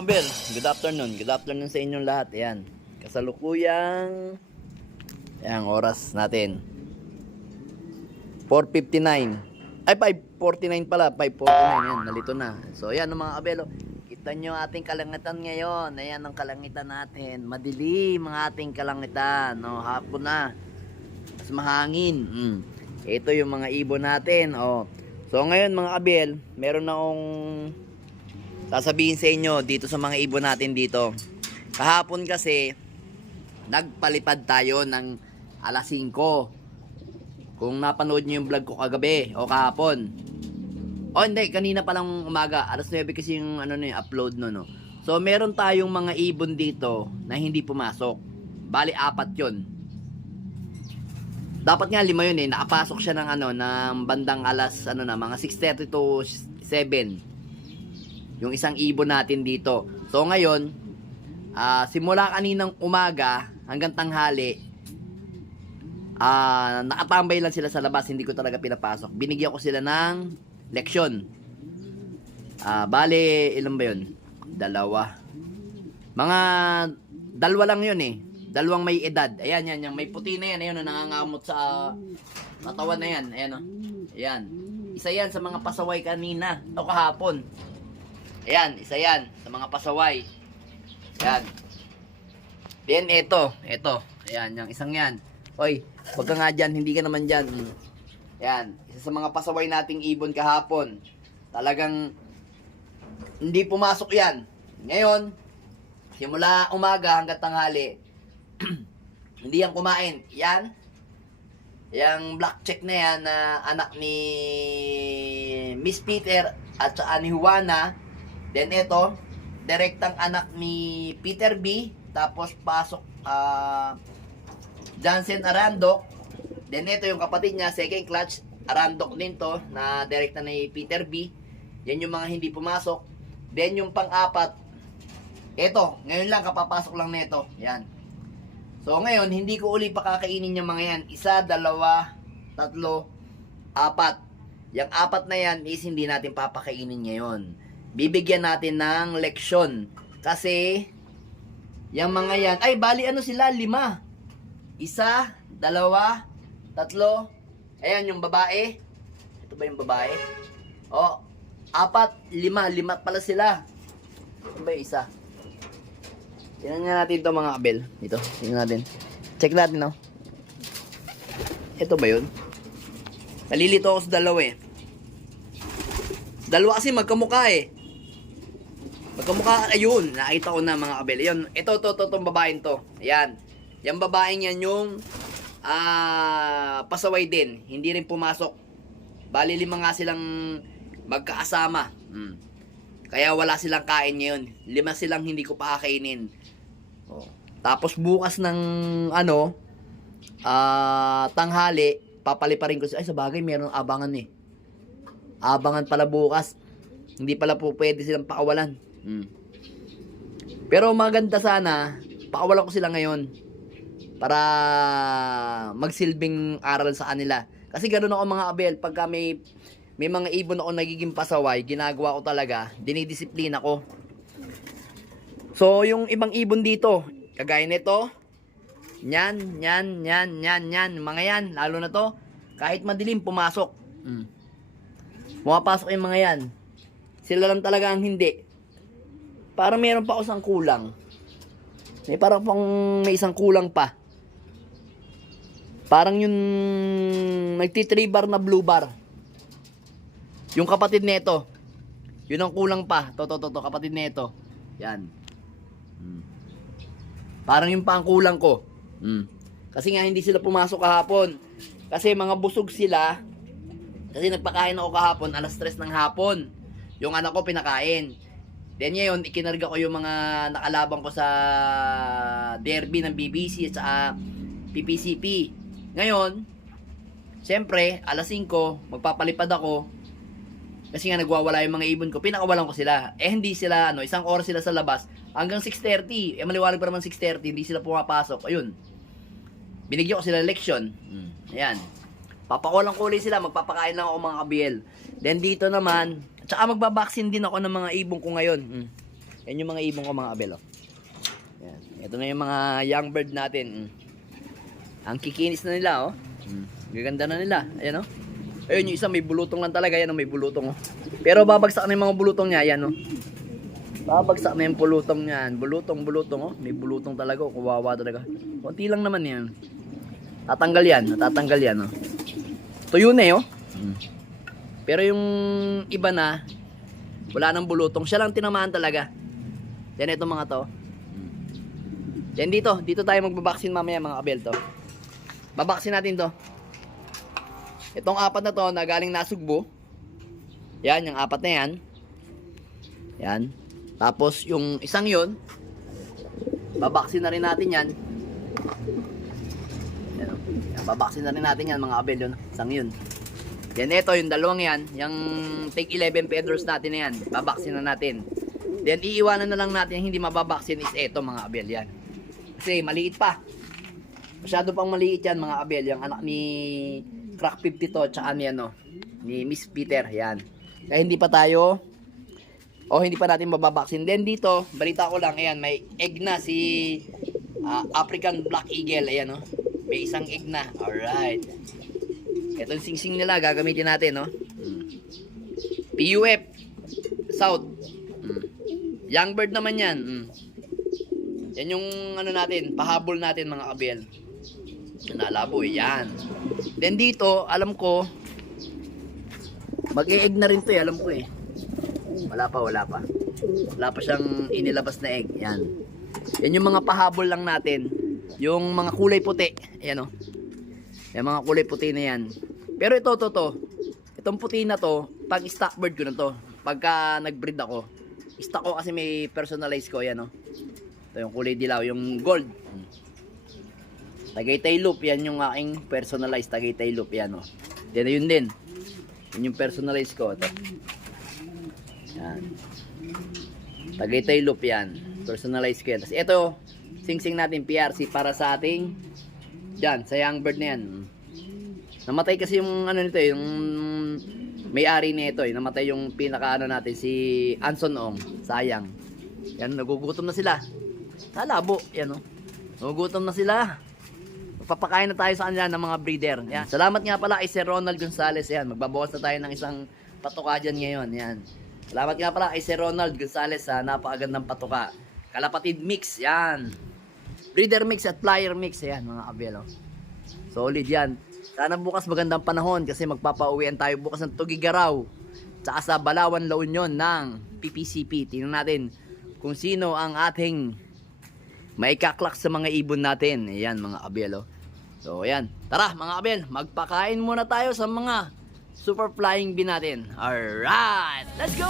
Abel, good afternoon. Good afternoon sa inyong lahat. Ayan, kasalukuyang ayan, oras natin 4:59. Ay, 5:49 pala. 5:49 yan, nalito na. So ayan mga Abelo, kita nyo ating kalangitan ngayon. Ayan ang kalangitan natin. Madilim ang ating kalangitan. No, hapon na. Mas mahangin. Ito yung mga ibon natin. Oh. So ngayon mga Abel, meron na akong sasabihin sa inyo dito sa mga ibon natin dito. Kahapon kasi nagpalipad tayo ng alas 5. Kung napanood nyo yung vlog ko kagabi o kahapon. O hindi, kanina pa lang umaga. Alas 9 kasi yung upload no. So meron tayong mga ibon dito na hindi pumasok. Bali 4 yun. Dapat nga 5 yun eh. Nakapasok siya ng ng bandang alas mga 6:30 to 7. Yung isang ibon natin dito. So ngayon, simula kaninang umaga hanggang tanghali, nakatambay lang sila sa labas, hindi ko talaga pinapasok. Binigyan ko sila ng leksyon. Bale, ilan ba yun? 2. Mga 2 lang yun eh. 2 may edad. Ayan, yan. Yung may puti na yan. Ayan, nangangamot sa katawan na yan. Ayan, o. Ayan. Isa yan sa mga pasaway kanina. O kahapon. Ayan, isa yan sa mga pasaway. Ayan. Then, ito. Ayan, yung isang yan. Oy, wag ka nga dyan, hindi ka naman dyan. Ayan, isa sa mga pasaway nating ibon kahapon. Talagang hindi pumasok yan. Ngayon, simula umaga hanggang tanghali, hindi yan kumain. Yan, yung black check na yan na anak ni Miss Peter at saka ni Juana. Then ito, direktang anak ni Peter B. Tapos pasok Jansen Arandok. Then ito yung kapatid niya, second clutch, Arandok din to, na direkta ni Peter B. Yan yung mga hindi pumasok. Then yung pang-4, ito, ngayon lang, kapapasok lang nito. Yan. So ngayon, hindi ko uli pakakainin yung mga yan. 1, 2, 3, 4. Yung 4 na yan is hindi natin papakainin ngayon. Bibigyan natin ng leksyon. Kasi, yung mga yan, ay bali sila, 5. 1, 2, 3. Ayan yung babae. Ito ba yung babae? O, 4, 5 pala sila. Ito ba yung isa? Tingnan nga natin ito mga Abel. Ito, tingnan natin. Check natin, no? Ito ba yun? Nalilito ako sa 2 eh. 2 kasi magkamukha eh. Magkamukha, ayun. Nakita ko na mga Abel. Ayun, itong babaeng to. Ayan. Yung babaeng yan yung pasaway din. Hindi rin pumasok. Bali 5 nga silang magkaasama. Kaya wala silang kain ngayon. 5 silang hindi ko pakakainin. Tapos bukas ng tanghali, papaliparin ko. Ay, sa bagay, meron abangan eh. Abangan pala bukas. Hindi pala po pwede silang pakawalan. Pero maganda sana, pakawalan ko sila ngayon. Para magsilbing aral sa kanila. Kasi ganoon ako mga Abel, pagka may mga ibon ako nagiging pasaway, ginagawa ko talaga, dinidisiplina ko. So, yung ibang ibon dito, kagaya nito, yan, mga yan, lalo na to, kahit madilim, pumasok. Pumapasok yung mga yan. Sila lang talaga ang hindi. Parang meron pa ako isang kulang. May isang kulang pa. Parang yung nagti-3 bar na blue bar. Yung kapatid nito. Yun ang kulang pa. To, kapatid nito. Yan. Parang yung pa ang kulang ko. Kasi nga hindi sila pumasok kahapon. Kasi mga busog sila. Kasi nagpakain ako kahapon, alas 3 ng hapon. Yung anak ko pinakain. Then ngayon, ikinarga ko yung mga nakalabang ko sa derby ng BBC at saka PPCP. Ngayon, siyempre, alas 5, magpapalipad ako. Kasi nga nagwawala yung mga ibon ko, pinakawalan ko sila. Hindi sila, 1 oras sila sa labas. Hanggang 6:30, maliwanag pa naman 6:30, hindi sila pumapasok. Ayun. Binigyan ko sila leksyon. Ayan. Papakulang ko ulit sila, magpapakain lang ako mga kabiel. Then dito naman, tsaka magbabaksin din ako ng mga ibon ko ngayon. Yan yung mga ibon ko mga abel, oh. Yan. Ito na yung mga young bird natin. Ang kikinis na nila, oh. Gaganda na nila. Ayan, oh. Ayun, yung isa may bulutong lang talaga. Yan, oh, may bulutong, oh. Pero babagsak na yung mga bulutong niya. Yan, oh. Babagsak na yung bulutong niyan. Bulutong, oh. May bulutong talaga, oh. Kawawa talaga. Konti lang naman yan. Tatanggal yan. Natatanggal yan, oh. Tuyo na, oh. Pero yung iba na, wala nang bulutong. Siya lang tinamaan talaga. Yan, itong mga to. Yan dito tayo magbabaksin mamaya mga abel to. Babaksin natin to. Itong apat na to na galing nasugbo. Yan, yung apat na yan. Yan. Tapos yung isang yun, babaksin na rin natin yan. Yan, yan, babaksin na rin natin yan mga abel yun. Isang yun. Yan, ito yung dalawang yan. Yung take 11 feathers natin na yan. Babaksin na natin. Then iiwanan na lang natin yung hindi mababaksin is ito mga abel yan. Kasi maliit pa. Masyado pang maliit yan mga abel. Yung anak ni Crack 50 to. Tsaka ni, ni Miss Peter. Yan. Kaya hindi pa tayo hindi pa natin mababaksin. Then dito, balita ko lang. Ayan, may egg na si African Black Eagle. Ayan, may isang egg na. Alright. Ito yung singsing nila. Gagamitin natin, PUF South. Young bird naman yan. Yan yung natin, pahabol natin mga kabel. Nalabo, yan. Then dito, alam ko, mag-e-egg na rin to alam ko Wala pa. Wala pa siyang inilabas na egg. Yan. Yan yung mga pahabol lang natin. Yung mga kulay puti. Ayan, yung mga kulay puti na yan. Pero ito. Itong puti na to, pag stock bird ko na to. Pagka nag-breed ako, stock ko kasi may personalize ko. Ayan, ito yung kulay dilaw, yung gold. Tagaytay loop, yan yung aking personalized Tagaytay loop. Yan, yun din. Yun yung personalized ko. Ito. Yan. Tagaytay loop yan. Personalized ko yan. Tapos ito, sing-sing natin PRC para sa ating dyan, sa young bird na yan. Namatay kasi yung nito yung may-ari nito namatay yung pinaka natin si Anson Ong. Sayang. Yan, nagugutom na sila. Kalabo, yan nagugutom na sila. Magpapakain na tayo sa kanila ng mga breeder. Yan. Salamat nga pala kay Sir Ronald Gonzales. Yan, magbabawas na tayo ng isang patuka dyan ngayon. Yan. Salamat nga pala kay Sir Ronald Gonzales sa napakagandang patuka. Kalapatid mix, yan. Breeder mix at flyer mix, yan mga kabel. Solid yan. Sana bukas magandang panahon kasi magpapauwian tayo bukas ng Tugigaraw. Tsaka sa Balawan, La Union ng PPCP. Tingnan natin kung sino ang ating maikaklak sa mga ibon natin. Ayan mga kabel. So ayan. Tara mga kabel, magpakain muna tayo sa mga super flying bee natin. Alright, let's go!